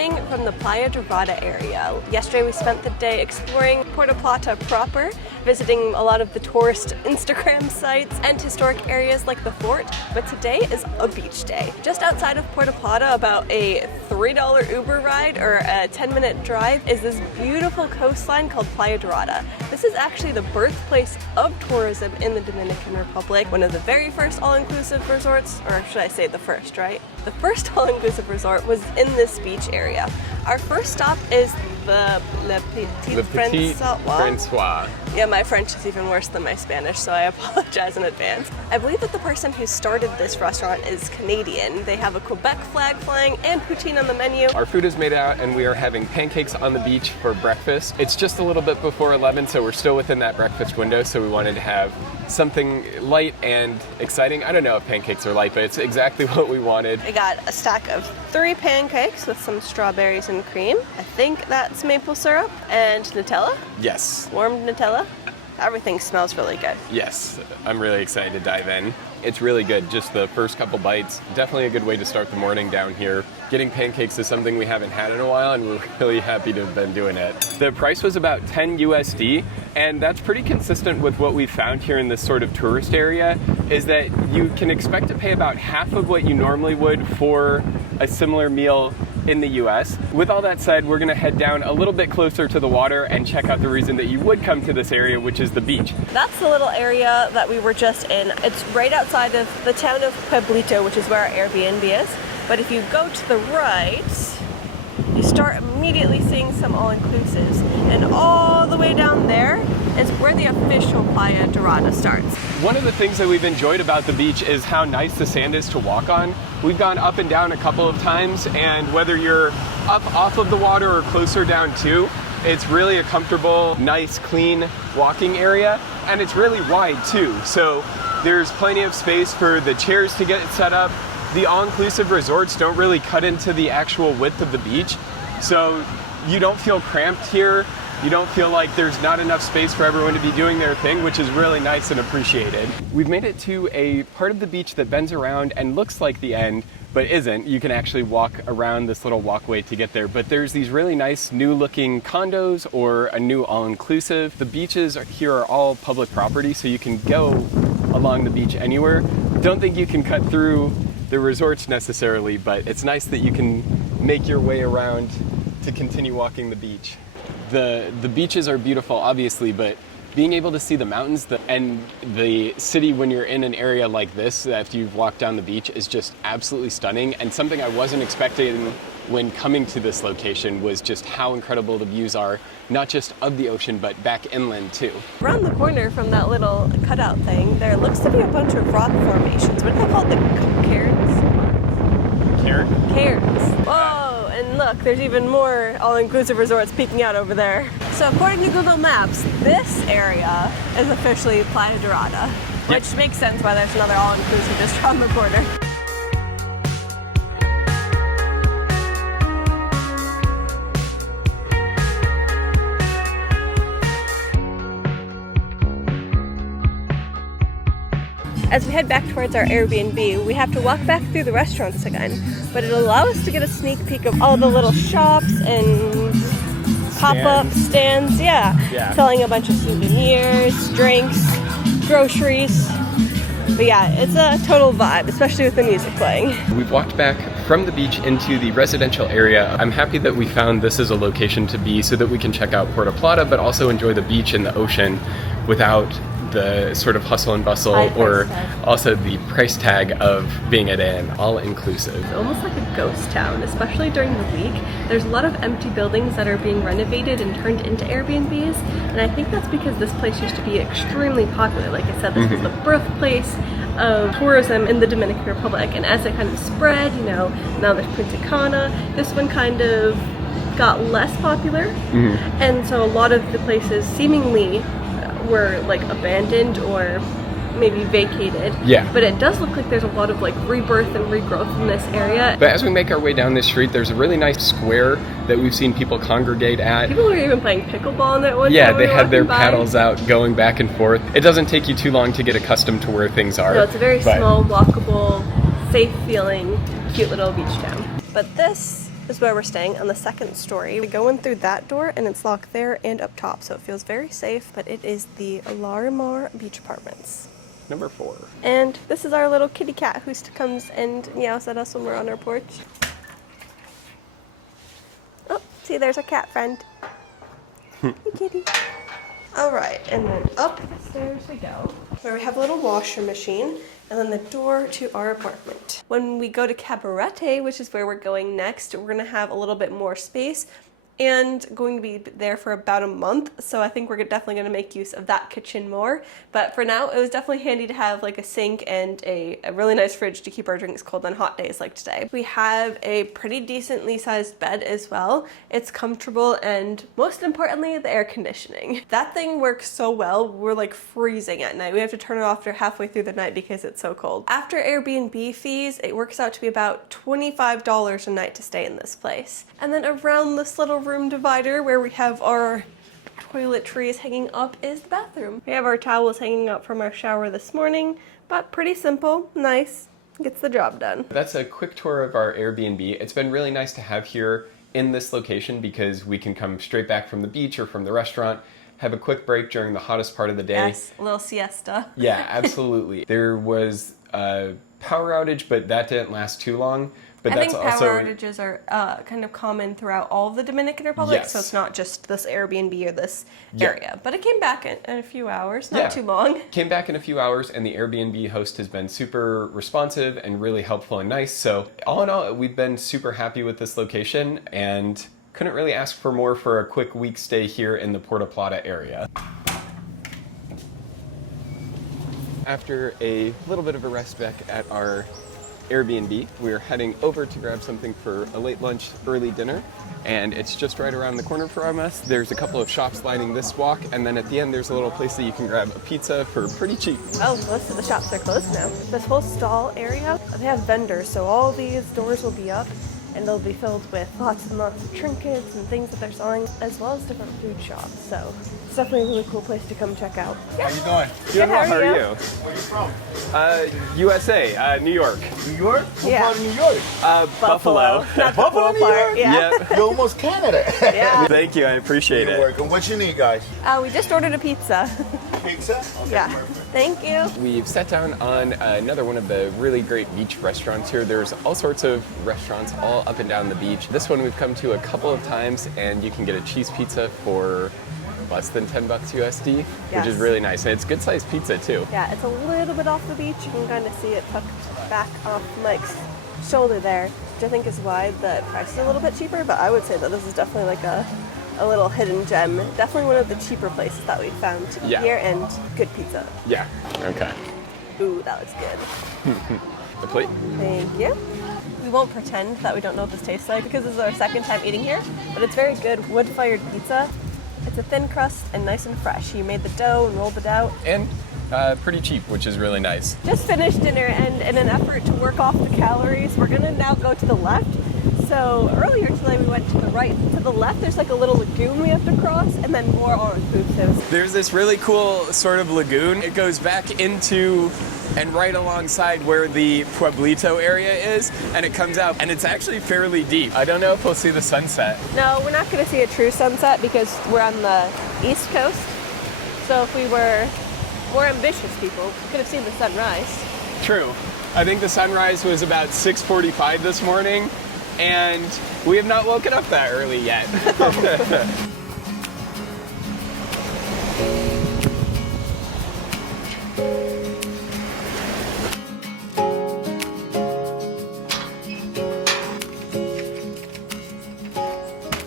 morning from the Playa Dorada area. Yesterday we spent the day exploring Puerto Plata proper, visiting a lot of the tourist Instagram sites and historic areas like the fort, but today is a beach day. Just outside of Puerto Plata, about a $3 Uber ride or a 10-minute drive, is this beautiful coastline called Playa Dorada. This is actually the birthplace of tourism in the Dominican Republic, one of the very first all-inclusive resorts, or should I say the first, right? The first all-inclusive resort was in this beach area. Our first stop is the Petit Francois. Yeah, my French is even worse than my Spanish, so I apologize in advance. I believe that the person who started this restaurant is Canadian. They have a Quebec flag flying and poutine on the menu. Our food is made out and we are having pancakes on the beach for breakfast. It's just a little bit before 11, so we're still within that breakfast window, so we wanted to have something light and exciting. I don't know if pancakes are light, but it's exactly what we wanted. I got a stack of 3 pancakes with some strawberries and cream. I think that's maple syrup and Nutella. Yes. Warmed Nutella. Everything smells really good. Yes, I'm really excited to dive in. It's really good, just the first couple bites. Definitely a good way to start the morning down here. Getting pancakes is something we haven't had in a while, and we're really happy to have been doing it. The price was about 10 USD, and that's pretty consistent with what we've found here in this sort of tourist area, is that you can expect to pay about half of what you normally would for a similar meal in the US. With all that said, we're gonna head down a little bit closer to the water and check out the reason that you would come to this area, which is the beach. That's the little area that we were just in. It's right outside of the town of Pueblito, which is where our Airbnb is. But if you go to the right, you start immediately seeing some all-inclusives. And all the way down there is where the official Playa Dorada starts. One of the things that we've enjoyed about the beach is how nice the sand is to walk on. We've gone up and down a couple of times, and whether you're up off of the water or closer down too, it's really a comfortable, nice, clean walking area, and it's really wide too. So there's plenty of space for the chairs to get set up. The all-inclusive resorts don't really cut into the actual width of the beach, so you don't feel cramped here. You don't feel like there's not enough space for everyone to be doing their thing, which is really nice and appreciated. We've made it to a part of the beach that bends around and looks like the end, but isn't. You can actually walk around this little walkway to get there, but there's these really nice new looking condos or a new all-inclusive. The beaches here are all public property, so you can go along the beach anywhere. Don't think you can cut through the resorts necessarily, but it's nice that you can make your way around to continue walking the beach. The beaches are beautiful, obviously, but being able to see the mountains and the city when you're in an area like this after you've walked down the beach is just absolutely stunning, and something I wasn't expecting when coming to this location was just how incredible the views are, not just of the ocean, but back inland too. Around the corner from that little cutout thing, there looks to be a bunch of rock formations. What are they called? The cairns? Cairns. Whoa, and look, there's even more all-inclusive resorts peeking out over there. So according to Google Maps, this area is officially Playa Dorada, which makes sense why there's another all-inclusive just around the corner. As we head back towards our Airbnb, we have to walk back through the restaurants again, but it'll allow us to get a sneak peek of all the little shops and pop-up stands, selling a bunch of souvenirs, drinks, groceries. But yeah, it's a total vibe, especially with the music playing. We've walked back from the beach into the residential area. I'm happy that we found this as a location to be so that we can check out Puerto Plata, but also enjoy the beach and the ocean without the sort of hustle and bustle or also the price tag of being at an all-inclusive. It's almost like a ghost town, especially during the week. There's a lot of empty buildings that are being renovated and turned into Airbnbs, and I think that's because this place used to be extremely popular. Like I said, this was the birthplace of tourism in the Dominican Republic, and as it kind of spread, you know, now there's Punta Cana, this one kind of got less popular, and so a lot of the places seemingly were like abandoned or maybe vacated. Yeah. But it does look like there's a lot of like rebirth and regrowth in this area. But as we make our way down this street, there's a really nice square that we've seen people congregate at. People were even playing pickleball in that one. Yeah, they had their paddles out going back and forth. It doesn't take you too long to get accustomed to where things are. No, it's a very small, walkable, safe feeling, cute little beach town. But this is where we're staying, on the second story. We go in through that door and it's locked there and up top, so it feels very safe, but it is the Larimar Beach Apartments. Number 4. And this is our little kitty cat who comes and meows at us when we're on our porch. Oh, see, there's a cat friend. Hey, kitty. All right, and then up the stairs we go, where we have a little washer machine, and then the door to our apartment. When we go to Cabarete, which is where we're going next, we're gonna have a little bit more space and going to be there for about a month. So I think we're definitely gonna make use of that kitchen more. But for now, it was definitely handy to have like a sink and a really nice fridge to keep our drinks cold on hot days like today. We have a pretty decently sized bed as well. It's comfortable, and most importantly, the air conditioning. That thing works so well. We're like freezing at night. We have to turn it off after halfway through the night because it's so cold. After Airbnb fees, it works out to be about $25 a night to stay in this place. And then around this little room divider where we have our toiletries hanging up is the bathroom. We have our towels hanging up from our shower this morning, but pretty simple, nice, gets the job done. That's a quick tour of our Airbnb. It's been really nice to have here in this location because we can come straight back from the beach or from the restaurant, have a quick break during the hottest part of the day. Yes, a little siesta. Yeah, absolutely. There was a power outage, but that didn't last too long. But I that's think also power outages are kind of common throughout all of the Dominican Republic, Yes. so it's not just this Airbnb or this Yeah. area. But it came back in a few hours, not too long. Came back in a few hours, and the Airbnb host has been super responsive and really helpful and nice. So all in all, we've been super happy with this location and couldn't really ask for more for a quick week stay here in the Puerto Plata area. After a little bit of a rest back at our Airbnb, we're heading over to grab something for a late lunch, early dinner, and it's just right around the corner from us. There's a couple of shops lining this walk, and then at the end there's a little place that you can grab a pizza for pretty cheap. Oh, most of the shops are closed now. This whole stall area, they have vendors, so all these doors will be up and they'll be filled with lots and lots of trinkets and things that they're selling, as well as different food shops. So it's definitely a really cool place to come check out. How you doing? Good, how are you? Where you from? USA, New York. New York? What Yeah. part of New York? Buffalo. Not the Buffalo, cool New part. York? Yeah. Yep. You're almost Canada. Yeah. Thank you, I appreciate You're it. working. What you need, guys? We just ordered a pizza. Pizza? Okay, Yeah. perfect. Thank you. We've sat down on another one of the really great beach restaurants here. There's all sorts of restaurants all up and down the beach. This one we've come to a couple of times, and you can get a cheese pizza for less than $10 USD, which Yes. is really nice. And it's good sized pizza too. Yeah, it's a little bit off the beach. You can kind of see it tucked back off Mike's shoulder there, which I think is why the price is a little bit cheaper, but I would say that this is definitely like a little hidden gem. Definitely one of the cheaper places that we found Yeah. here, and good pizza. Yeah, okay. Ooh, that looks good. The plate? Thank you. We won't pretend that we don't know what this tastes like because this is our second time eating here, but it's very good wood-fired pizza. It's a thin crust and nice and fresh. You made the dough and rolled it out. And pretty cheap, which is really nice. Just finished dinner, and in an effort to work off the calories, we're gonna now go to the left. So earlier today we went to the right. To the left there's like a little lagoon we have to cross, and then more orange booths. There's this really cool sort of lagoon. It goes back into and right alongside where the Pueblito area is, and it comes out, and it's actually fairly deep. I don't know if we'll see the sunset. No, we're not gonna see a true sunset because we're on the east coast. So if we were more ambitious people, we could have seen the sunrise. True. I think the sunrise was about 6:45 this morning, and we have not woken up that early yet.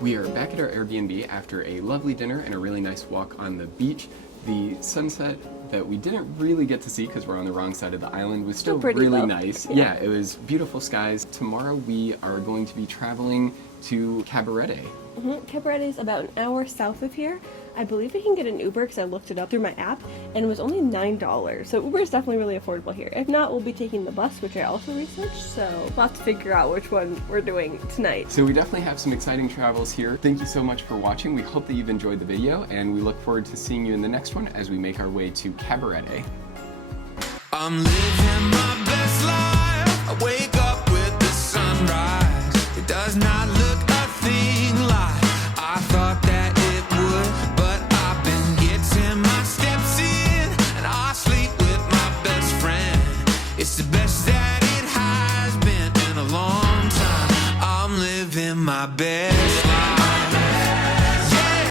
We are back at our Airbnb after a lovely dinner and a really nice walk on the beach. The sunset that we didn't really get to see because we're on the wrong side of the island was still pretty really though. nice. Yeah, it was beautiful skies. Tomorrow we are going to be traveling to Cabarete. Cabarete is about an hour south of here. I believe we can get an Uber because I looked it up through my app, and it was only $9. So Uber is definitely really affordable here. If not, we'll be taking the bus, which I also researched, so we'll have to figure out which one we're doing tonight. So we definitely have some exciting travels here. Thank you so much for watching. We hope that you've enjoyed the video, and we look forward to seeing you in the next one as we make our way to Cabarete. I'm living my best life. I wake up with the sunrise. It does not look my best